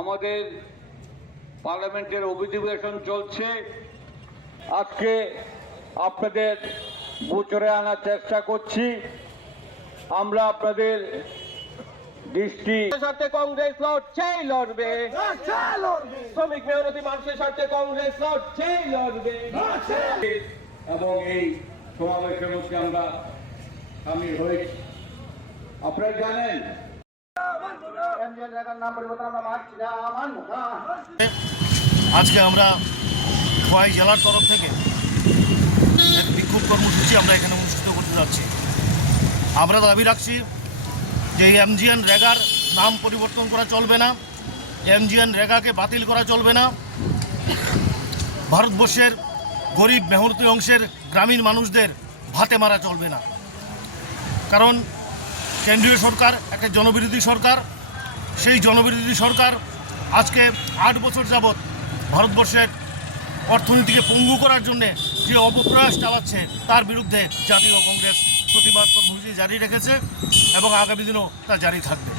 আমাদের পার্লামেন্টের অধিবেশন চলছে। আজকে আপনাদের গোচরে আনার চেষ্টা করছি। আমরা আপনাদের দৃষ্টি স্বার্থে কংগ্রেস লড়ছেই লড়বে, শ্রমিক মেহনতি মানুষের স্বার্থে কংগ্রেস লড়ছেই লড়বে। এবং এই সমাবেশের মধ্যে আমরা সামিল হয়েছি। আপনারা জানেন আজকে আমরা খোয়াই জেলার তরফ থেকে এক বিক্ষোভ কর্মসূচি আমরা এখানে অনুষ্ঠিত করতে যাচ্ছি। আমরা দাবি রাখছি যে এই এমজিএন রেগার নাম পরিবর্তন করা চলবে না, এমজিএন রেগাকে বাতিল করা চলবে না। ভারতবর্ষের গরিব মেহনতি অংশের গ্রামীণ মানুষদের ভাতে মারা চলবে না। কারণ কেন্দ্রীয় সরকার একটা জনবিরোধী সরকার। সেই জনবিরোধী সরকার আজকে 8 বছর যাবৎ ভারতবর্ষের অর্থনীতিকে পঙ্গু করার জন্যে যে অপপ্রয়াস চালাচ্ছে তার বিরুদ্ধে জাতীয় কংগ্রেস প্রতিবাদ কর্মসূচি জারি রেখেছে এবং আগামী দিনেও তা জারি থাকবে।